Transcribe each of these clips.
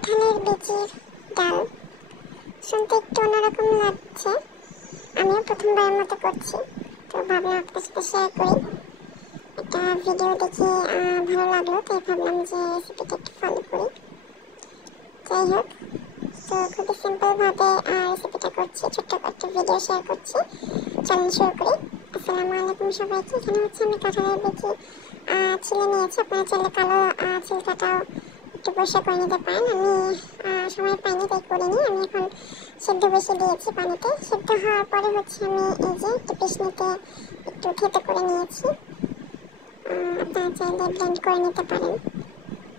কাঁঠালের বিচির ডাল। শুনতে একটু অন্যরকম লাগছে, আমিও প্রথমবারের মতো করছি, তো ভাবলাম আপনার সাথে শেয়ার করি। একটা ভিডিও দেখে ভালো লাগলো, তাই ভাবলাম যে রেসিপিটা একটু ফলো করি। যাই হোক, তো খুবই সিম্পলভাবে রেসিপিটা করছি, ছোট্ট একটা ভিডিও শেয়ার করছি। চলুন শুরু করি। আসসালামু আলাইকুম সবাইকে। এখানে হচ্ছে আমি কাঁঠালের বিচি ছিলে নিয়েছি। আপনারা চাইলে কালো ছিলকাটাও একটু পরিষ্কার করে নিতে পারেন। আমি সময় পাইনি তাই করিনি। আমি এখন সেদ্ধ বসিয়ে দিয়েছি পানিতে। সেদ্ধ হওয়ার পরে হচ্ছে আমি এই যে একটু পিষনিতে একটু থেতো করে নিয়েছি। আপনারা চাইলে ব্লেন্ড করে নিতে পারেন,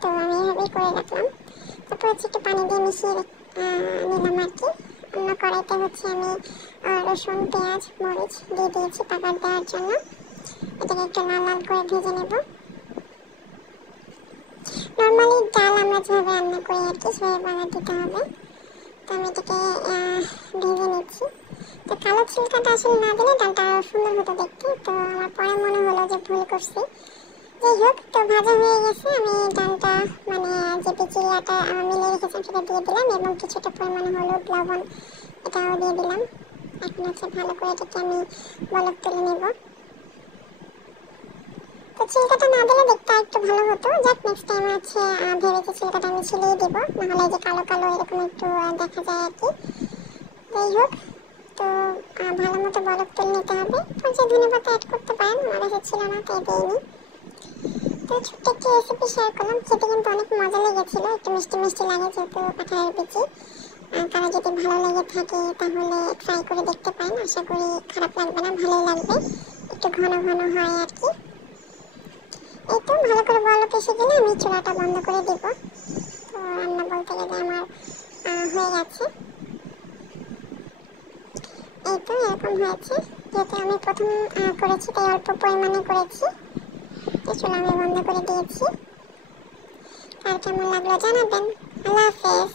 তো আমি এভাবেই করে রাখলাম। তারপর হচ্ছে একটু পানি দিয়ে মিশিয়ে নিলাম আর কি। অন্য কড়াইতে হচ্ছে আমি রসুন, পেঁয়াজ, মরিচ দিয়ে দিয়েছি পাকার দেওয়ার জন্য। এটাকে একটু লাল লাল করে ভেজে নেব। নর্মালি ডাল আমরা যেভাবে রান্না করি আর কি সেভাবে বাগার দিতে হবে। তো আমি এটাকে ভেজে নিচ্ছি। তো কালো ছিলকাটা আসলে না দিলে ডালটা আরও সুন্দর হতো দেখতে, তো আমার পরে মনে হলো যে ভুল করছি। যাই হোক, তো ভাজা হয়ে গেছে। আমি ডালটা যে বিচিয়াটা মিলে রেখেছিলাম সেটা দিয়ে দিলাম এবং কিছুটা পরিমাণে হলুদ, লবণ এটাও দিয়ে দিলাম। এখন হচ্ছে ভালো করে এটাকে আমি বলক তুলে নেব। তো ছিলকাটা না দিলে দেখতে একটু ভালো হতো। যাক, নেক্সট টাইম হচ্ছে ভেবেছি ছিলকাটা আমি ছিলিয়ে দেবো, নাহলে যে কালো কালো এরকম একটু দেখা যায় আর কি। যাই হোক, তো ভালো মতো বলক তুলে নিতে হবে। পর্যায়ে ধনেপাতা অ্যাড করতে পারেন, আমার কাছে ছিল না তাই দিইনি। তো ছোট্ট একটি রেসিপি শেয়ার করলাম, খেতে কিন্তু অনেক মজা লেগেছিল। একটু মিষ্টি মিষ্টি লাগে যেহেতু কাঁঠালের বিচি। কারো যদি ভালো লেগে থাকে তাহলে ট্রাই করে দেখতে পারেন, আশা করি খারাপ লাগবে না, ভালোই লাগবে। একটু ঘন ঘন হয় আর কি। এই তো ভালো করে বলক এসে গেলে আমি চুলাটা বন্ধ করে দিব। তো রান্না বলতে গেলে আমার হয়ে গেছে। এই তো এরকম হয়েছে। যেহেতু আমি প্রথম করেছি তাই অল্প পরিমাণে করেছি। তো চুলা আমি বন্ধ করে দিয়েছি। আর কেমন লাগলো জানাবেন। আল্লাহ হাফেজ।